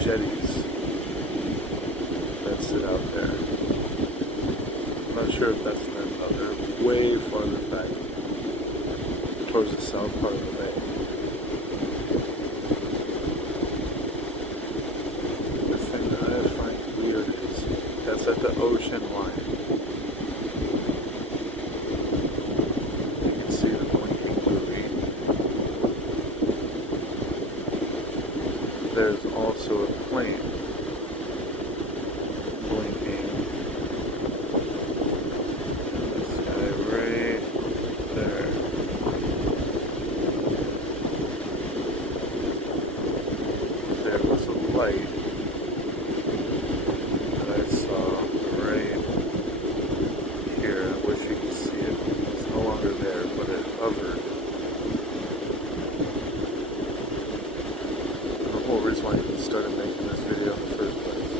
jetties that sit out there. I'm not sure if that's them, though. They're way farther back towards the south part of the bay. The thing that I find weird is that's at the ocean line. You can see the blinking buoy. There's also a plane blinking. This guy right there. There was a light that I saw right here. I wish you could see it. It's no longer there, but it hovered. And the whole reason why I even started making this video in the first place.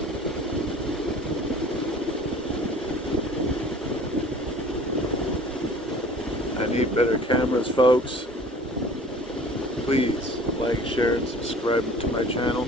I need better cameras, folks. Please like, share, and subscribe to my channel.